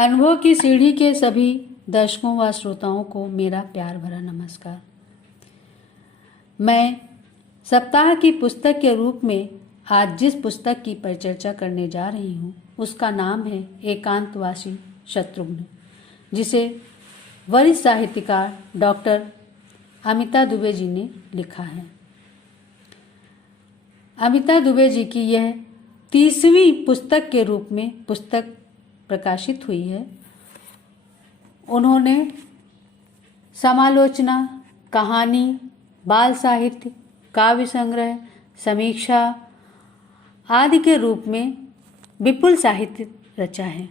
अनुभव की सीढ़ी के सभी दर्शकों व श्रोताओं को मेरा प्यार भरा नमस्कार। मैं सप्ताह की पुस्तक के रूप में आज जिस पुस्तक की परिचर्चा करने जा रही हूँ उसका नाम है एकांतवासी शत्रुघ्न, जिसे वरिष्ठ साहित्यकार डॉक्टर अमिता दुबे जी ने लिखा है। अमिता दुबे जी की यह 30वीं पुस्तक के रूप में पुस्तक प्रकाशित हुई है। उन्होंने समालोचना, कहानी, बाल साहित्य, काव्य संग्रह, समीक्षा आदि के रूप में विपुल साहित्य रचा है।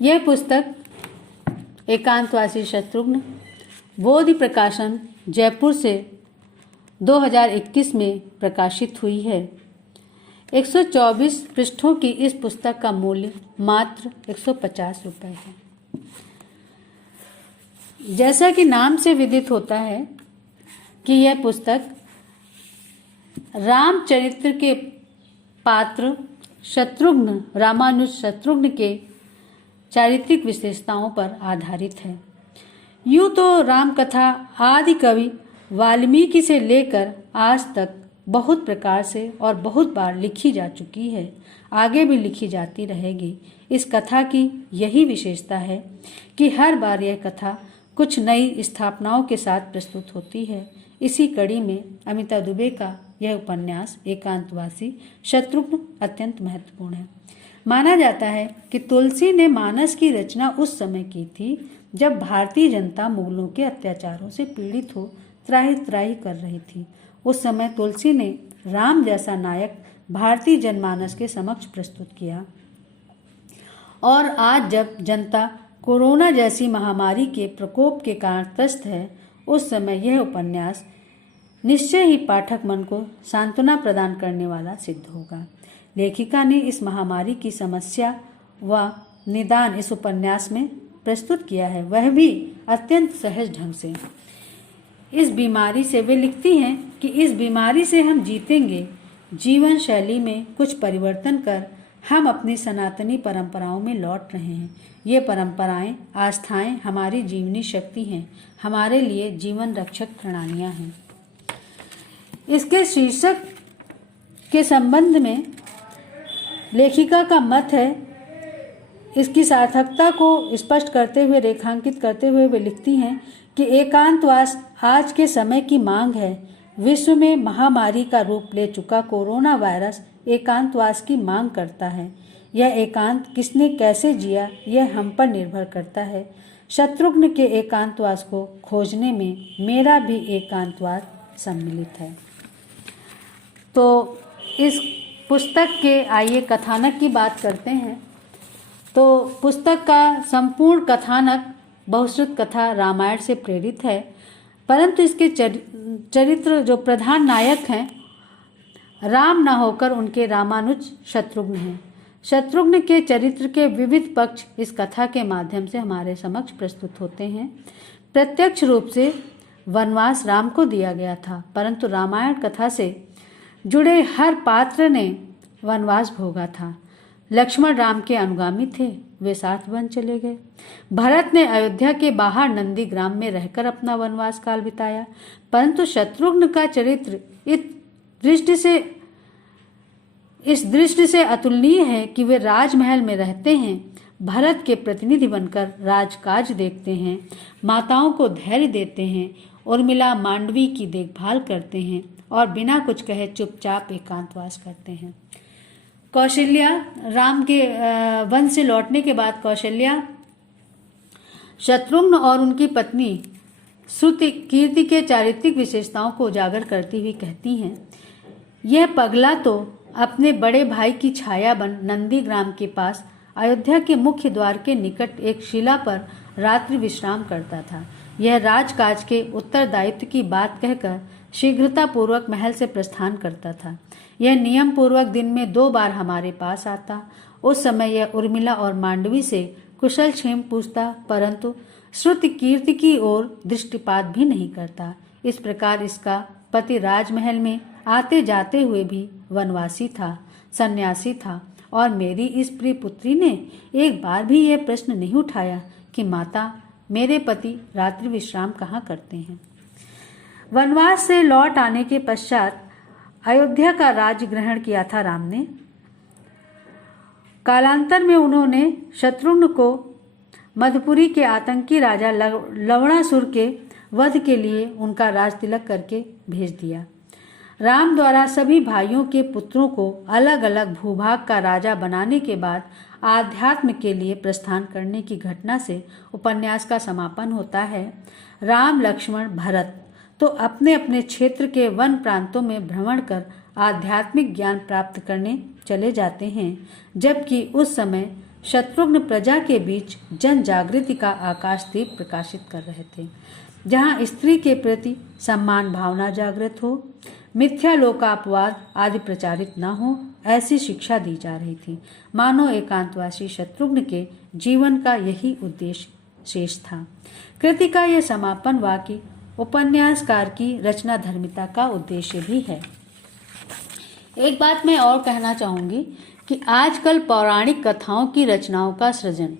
यह पुस्तक एकांतवासी शत्रुघ्न बोधि प्रकाशन जयपुर से 2021 में प्रकाशित हुई है। 124 पृष्ठों की इस पुस्तक का मूल्य मात्र 150 रुपये है। जैसा कि नाम से विदित होता है कि यह पुस्तक रामचरित्र के पात्र शत्रुघ्न, रामानुज शत्रुघ्न के चारित्रिक विशेषताओं पर आधारित है। यूँ तो रामकथा आदि कवि वाल्मीकि से लेकर आज तक बहुत प्रकार से और बहुत बार लिखी जा चुकी है, आगे भी लिखी जाती रहेगी। इस कथा की यही विशेषता है कि हर बार यह कथा कुछ नई स्थापनाओं के साथ प्रस्तुत होती है। इसी कड़ी में अमिता दुबे का यह उपन्यास एकांतवासी शत्रुघ्न अत्यंत महत्वपूर्ण है। माना जाता है कि तुलसी ने मानस की रचना उस समय की थी जब भारतीय जनता मुगलों के अत्याचारों से पीड़ित हो त्राहि त्राहि कर रही थी। उस समय तुलसी ने राम जैसा नायक भारतीय जनमानस के समक्ष प्रस्तुत किया। और आज जब जनता कोरोना जैसी महामारी के प्रकोप के कारण त्रस्त है, उस समय यह उपन्यास निश्चय ही पाठक मन को सांत्वना प्रदान करने वाला सिद्ध होगा। लेखिका ने इस महामारी की समस्या व निदान इस उपन्यास में प्रस्तुत किया है, वह भी अत्यंत सहज ढंग से। इस बीमारी से वे लिखती हैं कि इस बीमारी से हम जीतेंगे। जीवन शैली में कुछ परिवर्तन कर हम अपनी सनातनी परंपराओं में लौट रहे हैं। ये परंपराएं, आस्थाएं हमारी जीवनी शक्ति हैं, हमारे लिए जीवन रक्षक प्रणालियां हैं। इसके शीर्षक के संबंध में लेखिका का मत है। इसकी सार्थकता को स्पष्ट करते हुए, रेखांकित करते हुए वे लिखती हैं कि एकांतवास आज के समय की मांग है। विश्व में महामारी का रूप ले चुका कोरोना वायरस एकांतवास की मांग करता है। यह एकांत किसने कैसे जिया, यह हम पर निर्भर करता है। शत्रुघ्न के एकांतवास को खोजने में मेरा भी एकांतवास सम्मिलित है। तो इस पुस्तक के आइए कथानक की बात करते हैं। तो पुस्तक का संपूर्ण कथानक बहुश्रुत कथा रामायण से प्रेरित है, परंतु इसके चरित्र जो प्रधान नायक हैं राम न होकर उनके रामानुज शत्रुघ्न हैं। शत्रुघ्न के चरित्र के विविध पक्ष इस कथा के माध्यम से हमारे समक्ष प्रस्तुत होते हैं। प्रत्यक्ष रूप से वनवास राम को दिया गया था, परंतु रामायण कथा से जुड़े हर पात्र ने वनवास भोगा था। लक्ष्मण राम के अनुगामी थे, वे साथ वन चले गए। भरत ने अयोध्या के बाहर नंदी ग्राम में रहकर अपना वनवास काल बिताया, परंतु शत्रुघ्न का चरित्र इस दृष्टि से अतुलनीय है कि वे राजमहल में रहते हैं, भरत के प्रतिनिधि बनकर राजकाज देखते हैं, माताओं को धैर्य देते हैं, उर्मिला मांडवी की देखभाल करते हैं और बिना कुछ कहे चुपचाप एकांतवास करते हैं। कौशल्या, राम के वन से लौटने के बाद कौशल्या शत्रुघ्न और उनकी पत्नी श्रुति कीर्ति के चारित्रिक विशेषताओं को उजागर करती हुई कहती हैं, यह पगला तो अपने बड़े भाई की छाया बन नंदी ग्राम के पास अयोध्या के मुख्य द्वार के निकट एक शिला पर रात्रि विश्राम करता था। यह राजकाज के उत्तरदायित्व की बात कहकर शीघ्रता पूर्वक महल से प्रस्थान करता था। यह नियम पूर्वक दिन में 2 बार हमारे पास आता। उस समय यह उर्मिला और मांडवी से कुशल क्षेम पूछता, परंतु श्रुति कीर्ति की ओर दृष्टिपात भी नहीं करता। इस प्रकार इसका पति राजमहल में आते जाते हुए भी वनवासी था, सन्यासी था और मेरी इस प्रिय पुत्री ने एक बार भी यह प्रश्न नहीं उठाया कि माता, मेरे पति रात्रि विश्राम कहाँ करते हैं। वनवास से लौट आने के पश्चात अयोध्या का राज्य ग्रहण किया था राम ने। कालांतर में उन्होंने शत्रुघ्न को मधुपुरी के आतंकी राजा लवणासुर के वध के लिए उनका राज तिलक करके भेज दिया। राम द्वारा सभी भाइयों के पुत्रों को अलग अलग भूभाग का राजा बनाने के बाद आध्यात्म के लिए प्रस्थान करने की घटना से उपन्यास का समापन होता है। राम, लक्ष्मण, भरत तो अपने अपने क्षेत्र के वन प्रांतों में भ्रमण कर आध्यात्मिक ज्ञान प्राप्त करने चले जाते हैं, जबकि उस समय शत्रुघ्न प्रजा के बीच जन जागृति का आकाश दीप प्रकाशित कर रहे थे, जहां स्त्री के प्रति सम्मान भावना जागृत हो, मिथ्या लोकापवाद आदि प्रचारित न हो, ऐसी शिक्षा दी जा रही थी। मानो एकांतवासी शत्रुघ्न के जीवन का यही उद्देश्य शेष था। कृति का यह समापन वाक्य उपन्यासकार की रचना धर्मिता का उद्देश्य भी है। एक बात मैं और कहना चाहूंगी कि आजकल पौराणिक कथाओं की रचनाओं का सृजन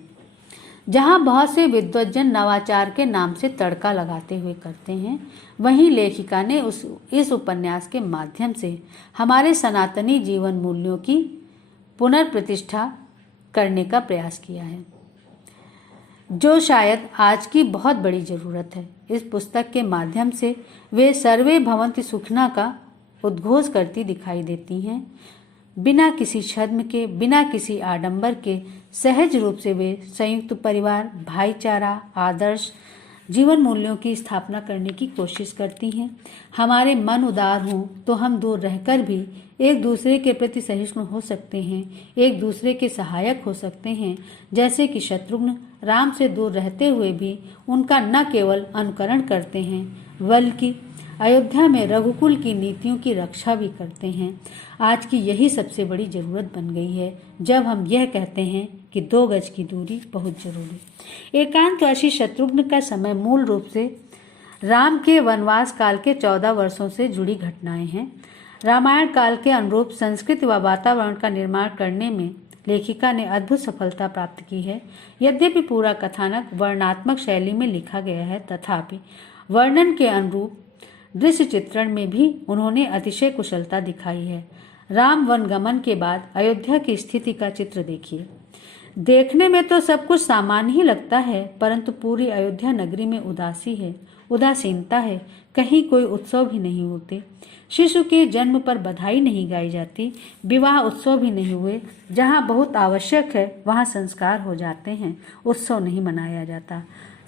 जहां बहुत से विद्वज्जन नवाचार के नाम से तड़का लगाते हुए करते हैं, वहीं लेखिका ने इस उपन्यास के माध्यम से हमारे सनातनी जीवन मूल्यों की पुनर्प्रतिष्ठा करने का प्रयास किया है, जो शायद आज की बहुत बड़ी जरूरत है। इस पुस्तक के माध्यम से वे सर्वे भवन्ति सुखिनः का उद्घोष करती दिखाई देती हैं। बिना किसी छद्म के, बिना किसी आडंबर के सहज रूप से वे संयुक्त परिवार, भाईचारा, आदर्श जीवन मूल्यों की स्थापना करने की कोशिश करती हैं। हमारे मन उदार हों तो हम दूर रहकर भी एक दूसरे के प्रति सहिष्णु हो सकते हैं, एक दूसरे के सहायक हो सकते हैं, जैसे कि शत्रुघ्न राम से दूर रहते हुए भी उनका न केवल अनुकरण करते हैं बल्कि अयोध्या में रघुकुल की नीतियों की रक्षा भी करते हैं। आज की यही सबसे बड़ी जरूरत बन गई है, जब हम यह कहते हैं कि 2 गज की दूरी बहुत जरूरी। एकांतवासी शत्रुघ्न का समय मूल रूप से राम के वनवास काल के 14 वर्षों से जुड़ी घटनाएं हैं। रामायण काल के अनुरूप संस्कृति व वातावरण का निर्माण करने में लेखिका ने अद्भुत सफलता प्राप्त की है। यद्यपि पूरा कथानक वर्णनात्मक शैली में लिखा गया है, तथापि वर्णन के अनुरूप दृश्य चित्रण में भी उन्होंने अतिशय कुशलता दिखाई है। राम वनगमन के बाद अयोध्या की स्थिति का चित्र देखिए। देखने में तो सब कुछ सामान्य ही लगता है, परंतु पूरी अयोध्या नगरी में उदासीनता है। कहीं कोई उत्सव भी नहीं होते, शिशु के जन्म पर बधाई नहीं गाई जाती, विवाह उत्सव भी नहीं हुए। जहाँ बहुत आवश्यक है वहाँ संस्कार हो जाते हैं, उत्सव नहीं मनाया जाता।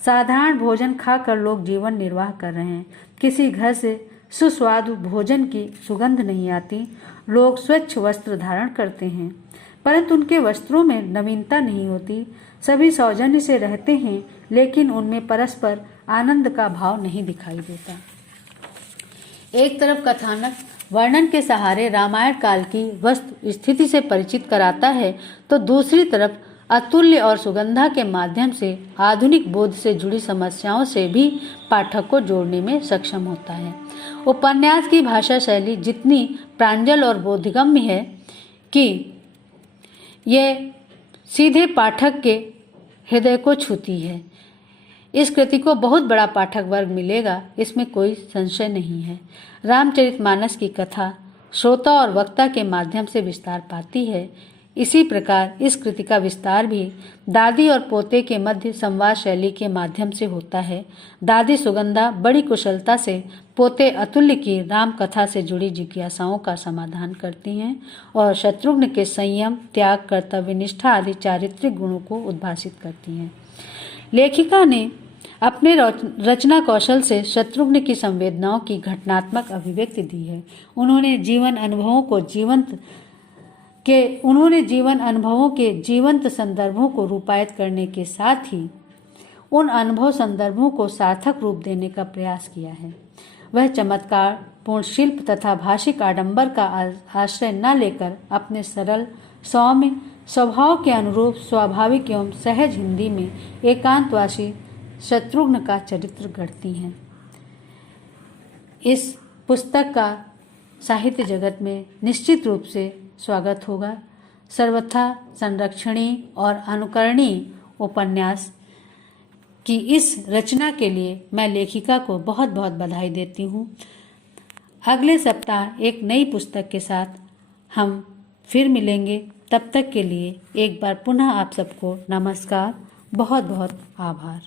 साधारण भोजन खाकर लोग जीवन निर्वाह कर रहे हैं। किसी घर से सुस्वादु भोजन की सुगंध नहीं आती। लोग स्वच्छ वस्त्र धारण करते हैं, परंतु उनके वस्त्रों में नवीनता नहीं होती। सभी सौजन्य से रहते हैं, लेकिन उनमें परस्पर आनंद का भाव नहीं दिखाई देता। एक तरफ कथानक वर्णन के सहारे रामायण काल की वस्तु स्थिति से परिचित कराता है, तो दूसरी तरफ अतुल्य और सुगंधा के माध्यम से आधुनिक बोध से जुड़ी समस्याओं से भी पाठक को जोड़ने में सक्षम होता है। उपन्यास की भाषा शैली जितनी प्रांजल और बोधगम्य है कि यह सीधे पाठक के हृदय को छूती है। इस कृति को बहुत बड़ा पाठक वर्ग मिलेगा, इसमें कोई संशय नहीं है। रामचरितमानस की कथा श्रोता और वक्ता के माध्यम से विस्तार पाती है। इसी प्रकार इस कृति का विस्तार भी दादी और पोते के मध्य संवाद शैली के माध्यम से होता है। दादी सुगंधा बड़ी कुशलता से पोते अतुल्य की राम कथा से जुड़ी जिज्ञासाओं का समाधान करती हैं और शत्रुघ्न के संयम, त्याग, कर्तव्य निष्ठा आदि चारित्रिक गुणों को उद्भासित करती हैं। लेखिका ने अपने रचना कौशल से शत्रुघ्न की संवेदनाओं की घटनात्मक अभिव्यक्ति दी है। उन्होंने जीवन अनुभवों के जीवंत संदर्भों को रूपायित करने के साथ ही उन अनुभव संदर्भों को सार्थक रूप देने का प्रयास किया है। वह चमत्कार पूर्ण शिल्प तथा भाषिक आडंबर का आश्रय न लेकर अपने सरल सौम्य स्वभाव के अनुरूप स्वाभाविक एवं सहज हिंदी में एकांतवासी शत्रुघ्न का चरित्र गढ़ती हैं। इस पुस्तक का साहित्य जगत में निश्चित रूप से स्वागत होगा। सर्वथा संरक्षणीय और अनुकरणीय उपन्यास की इस रचना के लिए मैं लेखिका को बहुत बहुत बधाई देती हूँ। अगले सप्ताह एक नई पुस्तक के साथ हम फिर मिलेंगे। तब तक के लिए एक बार पुनः आप सबको नमस्कार, बहुत बहुत आभार।